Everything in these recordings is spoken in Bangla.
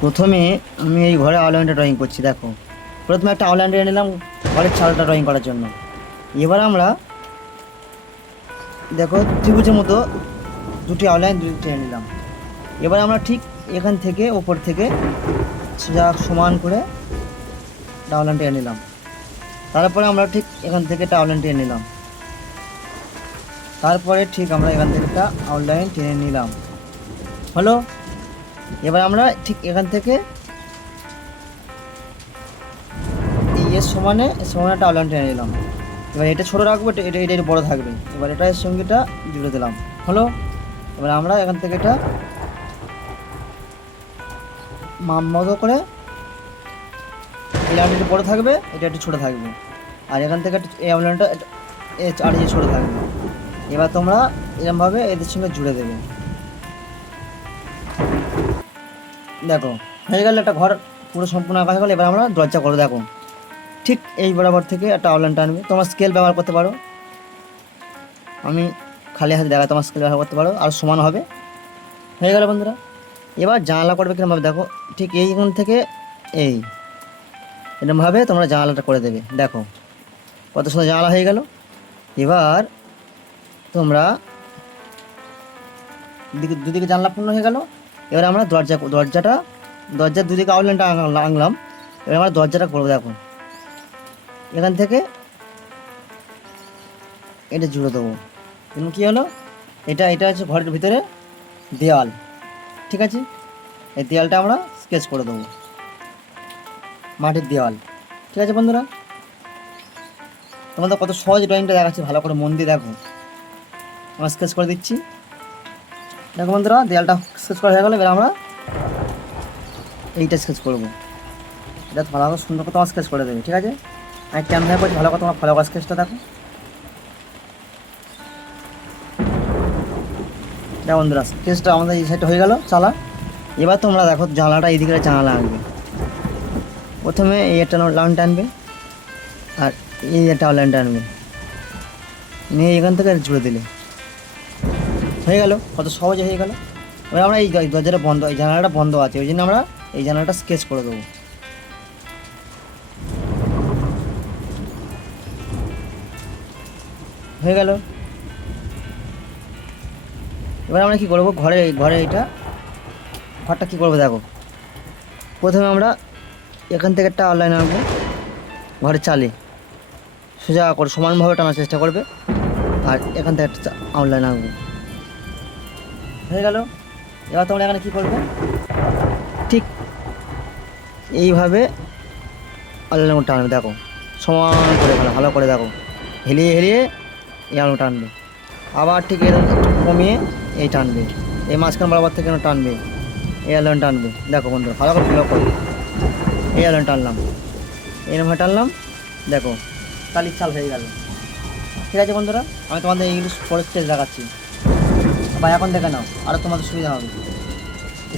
প্রথমে আমি এই ঘরে আউটলাইনটা ড্রয়িং করছি। দেখো, প্রথমে একটা আউটলাইন টেনে নিলাম ঘরের চালটা ড্রয়িং করার জন্য। এবার আমরা দেখো ত্রিভুজের মতো দুটি আউটলাইন টেনে নিলাম। এবার আমরা ঠিক এখান থেকে ওপর থেকে যা সমান করে একটা আউটলাইন টেনে নিলাম। তারপরে আমরা ঠিক এখান থেকে একটা আউটলাইন টেনে নিলাম। তারপরে ঠিক আমরা এখান থেকে একটা আউটলাইন টেনে নিলাম। হলো। এবার আমরা ঠিক এখান থেকে এর সমানে একটা আউটলাইন টেনে নিলাম। এবার এটা ছোটো রাখবো, এটা বড় থাকবে। এবার এটা এর সঙ্গে এটা জুড়ে দিলাম। হলো। এবার আমরা এখান থেকে এটা মাপ মতো করে এই আউটলাইনটা বড় থাকবে, এটা একটু ছোটো থাকবে। আর এখান থেকে এই আউটলাইনটা আর এই ছোটো থাকবে। এবার তোমরা এরকমভাবে এদের সঙ্গে জুড়ে দেবে। দেখো হয়ে গেল, একটা ঘর পুরো সম্পূর্ণ আঁকা হয়ে গেল। এবার আমরা দরজা করবো। দেখো ঠিক এই বরাবর থেকে একটা আউটলাইন টানবে। তোমার স্কেল ব্যবহার করতে পারো, আমি খালি হাতে দেখা, তোমার স্কেল ব্যবহার করতে পারো, আর সমান হবে। হয়ে গেল বন্ধুরা। এবার জানালা করবে কিরমভাবে, দেখো ঠিক এইখান থেকে এই এরকমভাবে তোমরা জানালাটা করে দেবে। দেখো কত সুন্দর জানালা হয়ে গেল। এবার তোমরা দুদিকে জানলা পূর্ণ হয়ে গেল। এবার আমরা দরজার দুদিকে আউটলাইনটা আনলাম। এবার আমরা দরজাটা করবো। দেখো এখান থেকে এটা জুড়ে দেবো। এবং কী হলো, এটা হচ্ছে ঘরের ভিতরে দেওয়াল। ঠিক আছে, এই দেওয়ালটা আমরা স্কেচ করে দেবো, মাটির দেওয়াল। ঠিক আছে বন্ধুরা, তোমাদের কত সহজ ড্রয়িংটা দেখাচ্ছি, ভালো করে মন দিয়ে দেখো। আমরা স্কেচ করে দিচ্ছি। দেখো বন্ধুরা, দেওয়ালটা স্কেচ করা হয়ে গেলো। এবার আমরা এইটা স্কেচ করবো। এটা ভালো করে সুন্দর করে তোমার স্কেচ করে দেবে। ঠিক আছে, আমি ক্যামেরা করছি, ভালো করে তোমার ভালো করে স্কেচটা দেখো। দেখো বন্ধুরা, স্কেচটা আমাদের এই সাইডটা হয়ে গেল চালা। এবার তোমরা দেখো জানলাটা এইদিকে জানালা আনবে। প্রথমে এই একটা লাইন টানবে, আর এই একটা লাইন টানবে, নিয়ে এখান থেকে জুড়ে দিলে হয়ে গেল। কত সহজে হয়ে গেল। এবার আমরা এই দরজাটা বন্ধ, এই জানালাটা বন্ধ আছে, ওই জন্য আমরা এই জানালাটা স্কেচ করে দেবো। হয়ে গেল। এবার আমরা কী করবো, ঘরে ঘরটা কী করবো। দেখো প্রথমে আমরা এখান থেকে একটা আউটলাইন আনবো, ঘরের চালে সোজা করে সমানভাবে টানার চেষ্টা করবে। আর এখান থেকে একটা আউটলাইন আনবো। হয়ে গেল। এবার তোমরা এখানে কী করবে, ঠিক এইভাবে আউটলাইন টানবে। দেখো সমান করে ভালো করে দেখো, হেলিয়ে এই আলু টানবে। আবার ঠিক এরকম একটু কমিয়ে এই টানবে, এই মাঝখান বরাবর থেকে টানবে, এই আলু টানবে। দেখো বন্ধু, ভালো করে ফলো করো। এই আলু টানলাম, এরকমভাবে টানলাম। দেখো কালির চাল হয়ে গেল। ঠিক আছে বন্ধুরা, আমি তোমাদের এইগুলো পরে স্কেচ দেখাচ্ছি, বা এখন দেখে নাও, আরও তোমাদের সুবিধা হবে।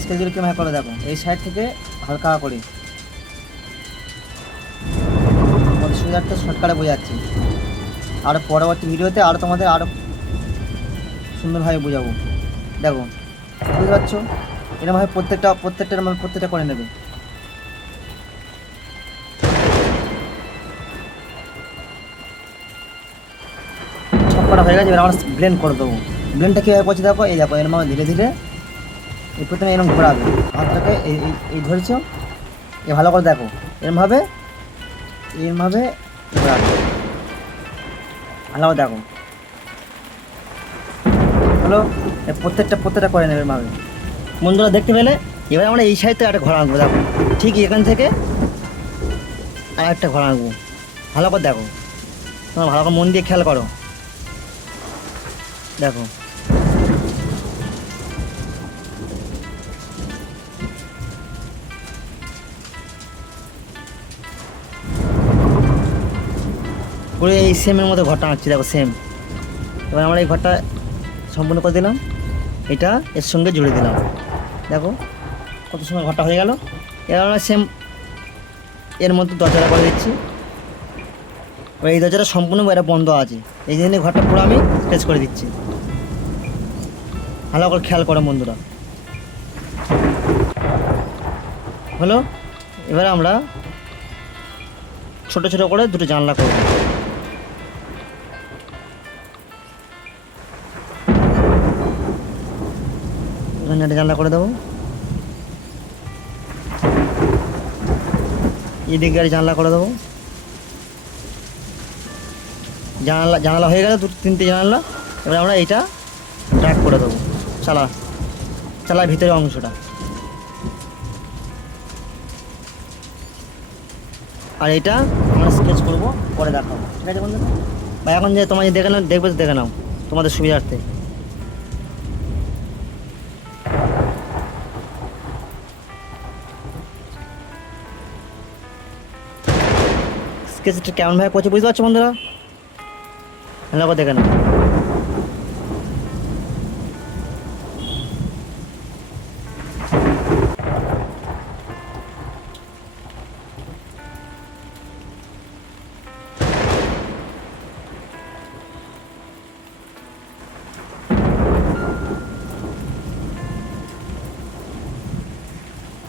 স্কেচগুলো কীভাবে করে দেখো, এই সাইড থেকে হালকা করে তোমাদের সুবিধার্থে শর্টকাটে বোঝাচ্ছি। আরও পরবর্তী ভিডিওতে আরও তোমাদের আরও সুন্দরভাবে বোঝাবো। দেখো বুঝতে পারছো, এরকমভাবে প্রত্যেকটা করে নেবে। সব করা হয়ে গেছে। এবার আমরা ব্লেন্ড করে দেবো। ব্লেন্ডটা কীভাবে করছি দেখো, এই দেখো এরকম ধীরে ধীরে এই প্রথমে এরকম ঘোরাবে হাতটাকে, এই ধরেছো, এ ভালো করে দেখো, এরমভাবে ঘোরাবে, ভালো করে দেখো। হলো, প্রত্যেকটা করে নেবে এরমভাবে। বন্ধুরা দেখতে পেলে। এবার আমরা এই সাইড থেকে একটা ঘোরা আঁকবো। দেখো ঠিক এখান থেকে আর একটা ঘোরা আঁকবো, ভালো করে দেখো, তোমার ভালো করে মন দিয়ে খেয়াল করো। দেখো পুরো এই সেমের মধ্যে ঘরটা আঁকছি। দেখো সেম। এবার আমরা এই ঘরটা সম্পূর্ণ করে দিলাম, এটা এর সঙ্গে জুড়ে দিলাম। দেখো কত সময় ঘরটা হয়ে গেল। এবার আমরা সেম এর মধ্যে দরজাটা করে দিচ্ছি। এবার এই দরজাটা সম্পূর্ণ এটা বন্ধ আছে, এই জন্য ঘরটা পুরো আমি স্কেচ করে দিচ্ছি। ভালো করে খেয়াল করো বন্ধুরা। হলো। এবার আমরা ছোট ছোট করে দুটো জানলা করব। এখানে একটা জানলা করে দেবো, এদিকে আর জানলা করে দেবো। জানালা জানালা হয়ে গেল, দুটো তিনটে জানালা। এবার আমরা এইটা ড্র্যাগ করে দেবো, চালার ভিতরে অংশটা। আর এটা আমরা স্কেচ করবো, পরে দেখাবো, ঠিক আছে বন্ধুরা? বা এখন যে তোমার দেখে নাও, দেখবে তো দেখে নাও তোমাদের সুবিধার্থে। স্কেচটা কেমনভাবে করছে বুঝতে পারছো বন্ধুরা? ভালো করে দেখে নাও।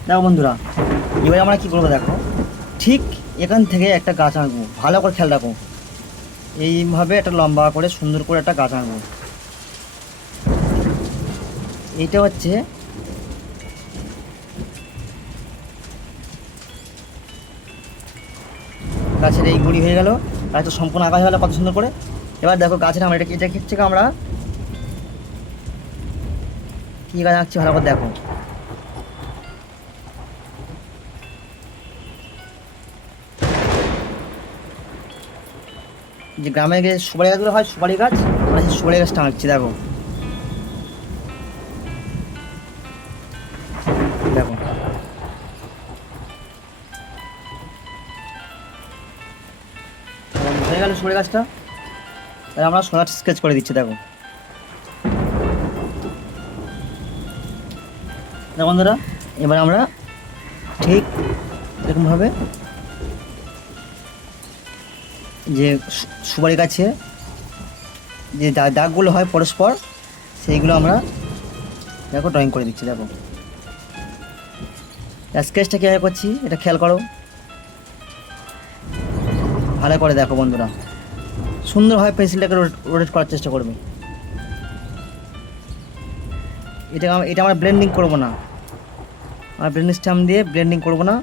দেখো বন্ধুরা, এবারে আমরা কী করবো দেখো, ঠিক এখান থেকে একটা গাছ আঁকবো, ভালো করে খেয়াল রাখো। এইভাবে একটা লম্বা করে সুন্দর করে একটা গাছ আঁকবো। এইটা হচ্ছে গাছের এই গুঁড়ি হয়ে গেল, গাছটা সম্পূর্ণ আঁকা হয়ে গেলো কত সুন্দর করে। এবার দেখো গাছের আমরা এটা হচ্ছে আমরা কী গাছ আঁকছি ভালো করে দেখো। যে গ্রামে গিয়ে সুপারি গাছগুলো হয়, সুপারি গাছ, আমরা সেই সুপারি গাছটা আঁকছি। দেখো দেখো হয়ে গেল সুপারি গাছটা। তাহলে আমরা সোজা স্কেচ করে দিচ্ছি। দেখো দেখো বন্ধুরা, এবার আমরা ঠিক এরকমভাবে যে সুপারি গাছে যে দাগগুলো হয় পরস্পর, সেইগুলো আমরা দেখো ড্রয়িং করে দিচ্ছি। দেখো স্কেচটা কীভাবে করছি এটা খেয়াল করো ভালো করে। দেখো বন্ধুরা, সুন্দরভাবে পেন্সিলটাকে রোটেট করার চেষ্টা করবে। এটা আমরা ব্লেন্ডিং করবো না, আমরা ব্লেন্ডিং স্ট্যাম্প দিয়ে ব্লেন্ডিং করবো না,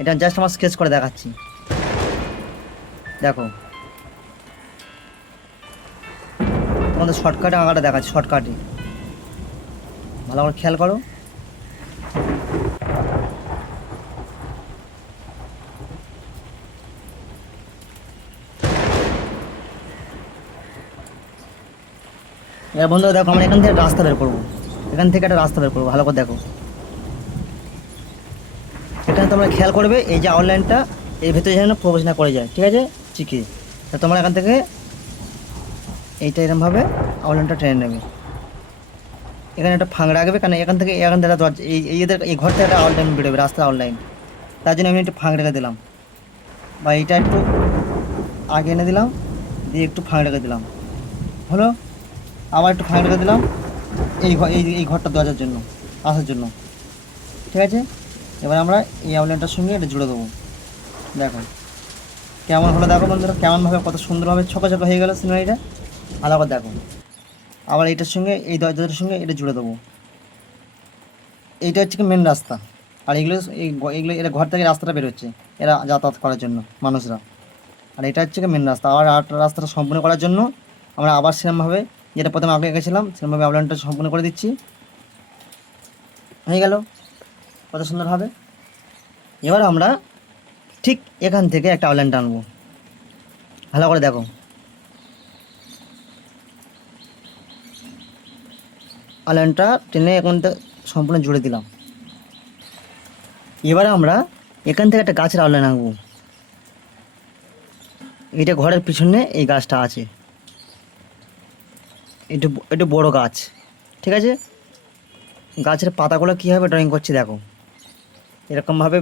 এটা জাস্ট আমার স্কেচ করে দেখাচ্ছি। দেখো তোমাদের শর্টকাটে আঁকাটা দেখাচ্ছি, শর্টকাটে ভালো করে খেয়াল করো। এবার বন্ধুরা দেখো, আমরা এখান থেকে একটা রাস্তা বের করবো, এখান থেকে একটা রাস্তা বের করবো, ভালো করে দেখো। এখানে তোমরা খেয়াল করবে এই যে আউটলাইনটা এর ভেতরে যেন প্রবেশ না করে যায়, ঠিক আছে? চিকি তা তোমরা এখান থেকে এইটা এরকমভাবে আউটলাইনটা টেনে নেবে। এখানে একটা ফাঁক রাখবে, কারণ এখান থেকে এই ঘর থেকে একটা আউটলাইন বেরোবে, রাস্তার আউটলাইন। তার জন্য আমি একটু ফাঁক রেখে দিলাম, বা এইটা একটু আগে এনে দিলাম, দিয়ে একটু ফাঁক রেখে দিলাম। হলো, আবার একটু ফাঁক রেখে দিলাম এই ঘরটা দরজার জন্য, আসার জন্য, ঠিক আছে? এবার আমরা এই আউটলাইনটার সঙ্গে এটা জুড়ে দেবো। দেখো কেমন হলো, দেখো বন্ধুরা কেমনভাবে কত সুন্দরভাবে ছোটো ছোটো হয়ে গেলো সিনারিটা, ভালো করে দেখো। আবার এইটার সঙ্গে এই দরজাটার সঙ্গে এটা জুড়ে দেবো। এইটা হচ্ছে কি মেন রাস্তা, আর এইগুলো এরা ঘর থেকে রাস্তাটা বেরোচ্ছে এরা যাতায়াত করার জন্য মানুষরা, আর এটা হচ্ছে কি মেন রাস্তা। আবার রাস্তাটা সম্পূর্ণ করার জন্য আমরা আবার সেরকমভাবে যেটা প্রথমে আগে গেছিলাম সেরকমভাবে আউটলাইনটা সম্পূর্ণ করে দিচ্ছি। হয়ে গেল কত সুন্দরভাবে। এবার আমরা ঠিক এখান থেকে একটা আউটলাইন টানবো, ভালো করে দেখো। আউটলাইনটা টেনে এখানটা সম্পূর্ণ জুড়ে দিলাম। এবারে আমরা এখান থেকে একটা গাছের আউটলাইন আঁকবো। এটা ঘরের পিছনে এই গাছটা আছে, একটু বড় গাছ, ঠিক আছে? গাছের পাতাগুলো কীভাবে ড্রয়িং করছি দেখো, এরকমভাবে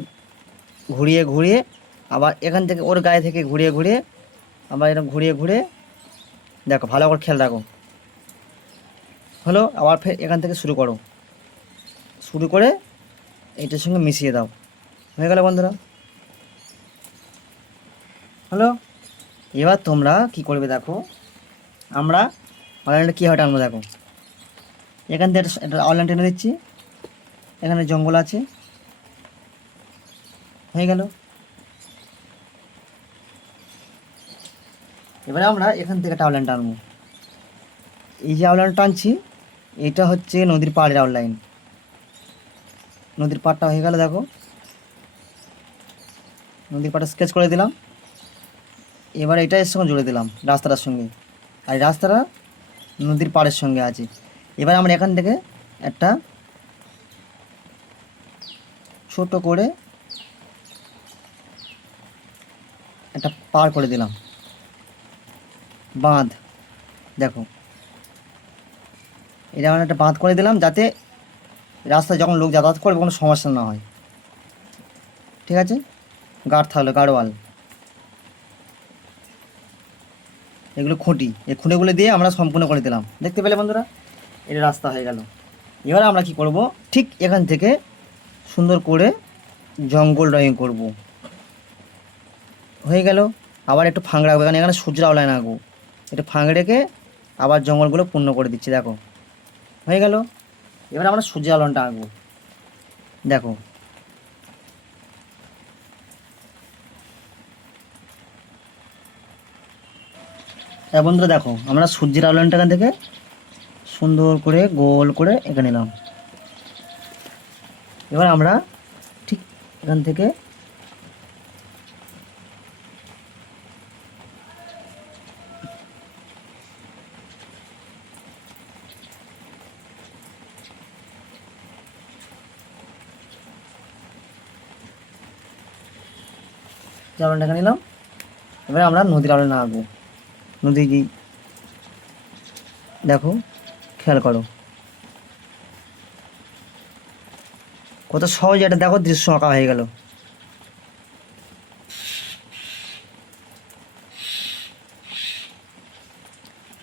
ঘুরিয়ে ঘুরিয়ে, আবার এখান থেকে ওর গায়ে থেকে ঘুরিয়ে ঘুরিয়ে, আবার এরকম ঘুরিয়ে ঘুরিয়ে দেখো, ভালো করে খেয়াল রাখো। হলো, আবার ফের এখান থেকে শুরু করো, শুরু করে এইটার সঙ্গে মিশিয়ে দাও, হয়ে গেল বন্ধুরা। হ্যালো, এবার তোমরা কি করবে দেখো, আমরা অনলাইনটা কীভাবে টানবো দেখো। এখান থেকে একটা অনলাইন টেনে দিচ্ছি, এখানে জঙ্গল আছে, হয়ে গেল। এবারে আমরা এখান থেকে একটা আউটলাইন টানবো। এই যে আউটলাইন টানছি, এটা হচ্ছে নদীর পাড়ের আউটলাইন। নদীর পাড়টা হয়ে গেল দেখো, নদীর পাড়টা স্কেচ করে দিলাম। এবার এটা এর সঙ্গে জুড়ে দিলাম রাস্তাটার সঙ্গে, আর এই রাস্তাটা নদীর পাড়ের সঙ্গে আছে। এবার আমরা এখান থেকে একটা ছোট করে একটা পার করে দিলাম, বাঁধ। দেখো, এটা আমরা একটা বাঁধ করে দিলাম, যাতে রাস্তায় যখন লোক যাতায়াত করবে কোনো সমস্যা না হয়। ঠিক আছে, গার্ড থাকলো, গার্ডওয়াল, এগুলো খুঁটি, এই খুঁটিগুলো দিয়ে আমরা সম্পূর্ণ করে দিলাম। দেখতে পেলে বন্ধুরা, এটা রাস্তা হয়ে গেল। এবার আমরা কি করব, ঠিক এখান থেকে সুন্দর করে জঙ্গল ড্রয়িং করব। হয়ে গেল। আবার একটু ফাঁক রাখবো, এখানে সূর্যের আওলায় আঁকবো, একটু ফাঁক রেখে আবার জঙ্গলগুলো পূর্ণ করে দিচ্ছি। দেখো, হয়ে গেল। এবার আমরা সূর্যের আলোটা আঁকবো। দেখো, বন্ধুরা দেখো, আমরা সূর্যের আলোটা এখান থেকে সুন্দর করে গোল করে এঁকে নিলাম। এবার আমরা ঠিক এখান থেকে আলোটা এঁকে নিলাম। এবার আমরা নদীর আলো না আঁকবো। নদী কি দেখো, খেয়াল করো কত সহজ এটা, দেখো দৃশ্য আঁকা হয়ে গেল।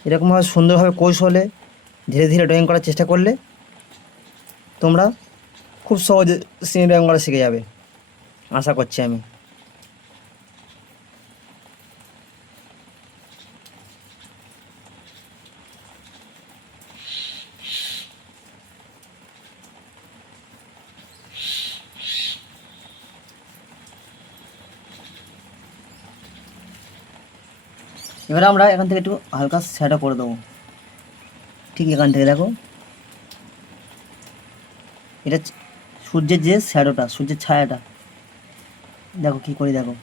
এরকমভাবে সুন্দরভাবে কৌশলে ধীরে ধীরে ড্রয়িং করার চেষ্টা করলে তোমরা খুব সহজে সিন ড্রয়িং করা শিখে যাবে, আশা করছি আমি। এবারে আমরা এখান থেকে একটু হালকা শ্যাডো করে দেবো। ঠিক এখান থেকে দেখো, এটা সূর্যের যে শ্যাডোটা, সূর্যের ছায়াটা, দেখো কি করি দেখো।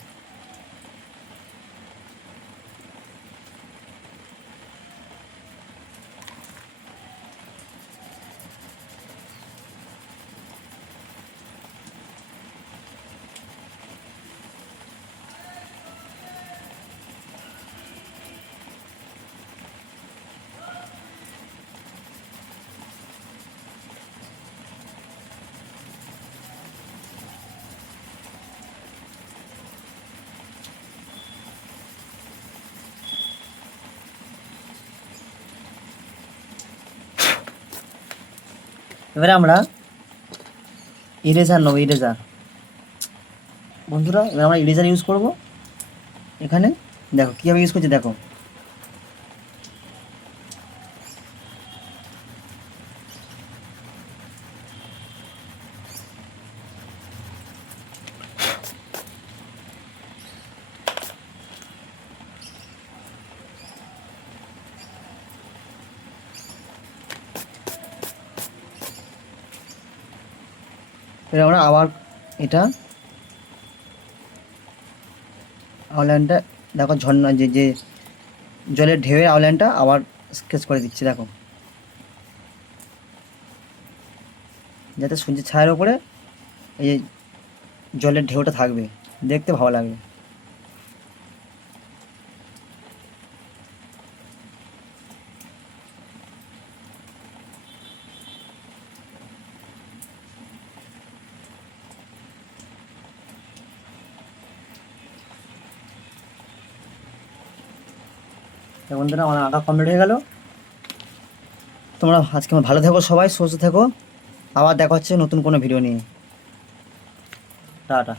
এবারে আমরা ইরেজার নেবো, ইরেজার বন্ধুরা। এবার আমরা ইরেজার ইউজ করব। এখানে দেখো কীভাবে ইউজ করছি দেখো। এবার আমরা আবার এটা আউটলাইনটা দেখো, ঝর্ণা যে যে জলের ঢেউয়ের আউটলাইনটা আবার স্কেচ করে দিচ্ছি দেখো, যাতে সূর্যের ছায়ার ওপরে এই যে জলের ঢেউটা থাকবে, দেখতে ভালো লাগবে। বন্ধুরা, আমার আঁকা কমপ্লিট হয়ে গেল। তোমরা আজকে ভালো থেকো, সবাই সুস্থ থেকো। আবার দেখা হচ্ছে নতুন কোনো ভিডিও নিয়ে। টাটা।